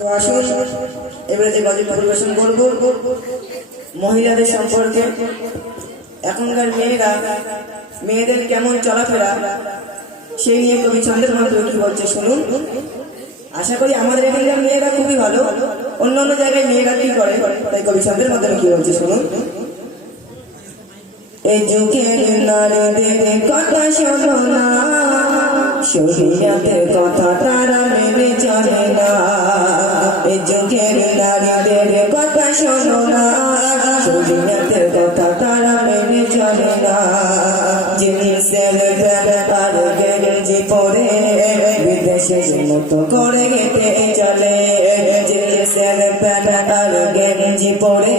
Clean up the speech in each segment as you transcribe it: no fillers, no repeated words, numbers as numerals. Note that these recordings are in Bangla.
তো আসুন এবারে যে গজল পরিবেশন করব মহিলাদের সম্পর্কে। এখনকার মেয়েদের কেমন চলাফেরা সেই নিয়ে কবি চন্দ্রমাত্র কি বলছে শুনুন। আশা করি আমাদের এখানকার মেয়েরা খুবই ভালো, অন্যান্য জায়গায় মেয়েরা কি করে তাই কবি চন্দ্রমাত্র কি বলছে শুনুন। এই যুগের নারীদের কথা শোনো না, শরীয়তের কথা তারা মেনে চলে না। এই যুগের নারীদের কথা শোনো না, শরীয়তের কথা তারা মেনে চলে না। জিনিসের ব্যাপার গেঞ্জি পরে বিদেশের মতো করে হেঁটে চলে। জিনিসের ব্যাপার গেঞ্জি পরে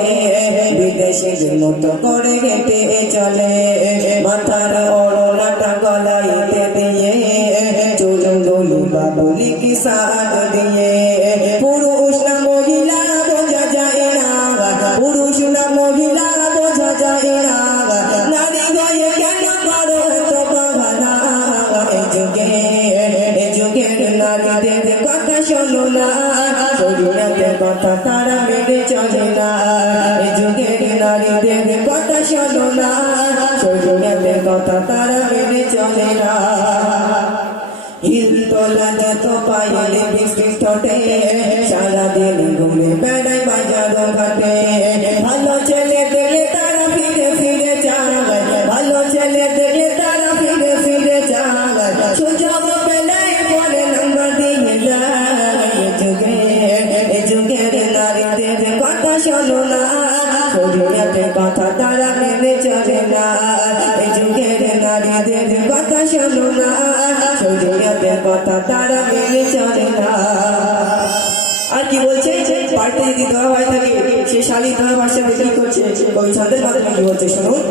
বিদেশের মতো করে হেঁটে চলে। মাথার ওড়নাটা গলাইতে দিয়ে চুলগুলো বাবুলি কি সাদ দিয়ে। পুরুষ না মহিলা বোঝা যায় না, পুরুষ না মহিলা বোঝা যায় না। নারী হয়ে কেন করো তো বাহানা। এই যুগের নারীদের কথা শোনো না, শরীয়তের কথা তারা মেনে চলে না। এই যুগের নারীদের কথা শোনো না, শরীয়তের কথা তারা মেনে চলে না। হিলতলা যত পাইলে বিস্কিটে সারাদিন ঘুরে বেড়াই বাজার ঘাটে। ভালো ছেলে দেখলে তারা ফিরে ফিরে যায়, ভালো ছেলে দেখলে তারা ফিরে ফিরে যায়। সুযোগ পেলে পরে নম্বর দিয়ে যায়। এই যুগের নারীদের কথা শোনো না, শরীয়তের কথা তারা মেনে চলে না। এই যুগের নারীদের কথা শোনো না, শরীয়তের কথা তারা মেনে চলে না। আর কি বলছে, বাড়িতে যদি ধরা হয় থাকে সে শালি ধরা ভাষা কি করছে কবি ছন্দের মাধ্যমে কি বলছে শুনুন।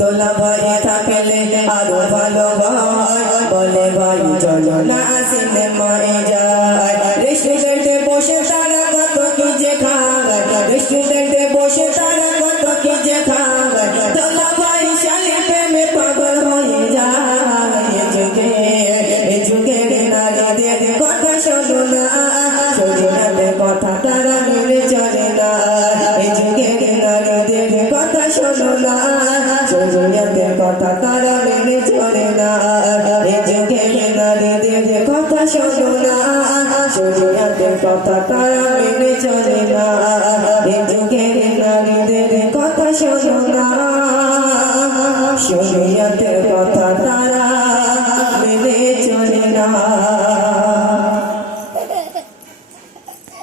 দোলা ভাই থাকলে আরো ভালো হয়, বলে ভাই চলো না সিনেমায় যায়। রেস্টুরেন্টে বসে তারা কত কি যে খায়, রেস্টুরেন্টে বসে তারা কত কি যে খায়। দোলা ভাই শালি প্রেমে পাগল হয়ে যায়। এই যুগের নারীদের কথা শোনো না, শরীয়তের কথা তারা মেনে চলে না। এই যুগের নারীদের কথা শোনো না, শরীয়তের কথা তারা মেনে চলে না। এই যুগের নারীদের কথা শোনো না, শরীয়তের কথা তারা মেনে চলে না। এই যুগের নারীদের কথা শোনো না, শরীয়তের কথা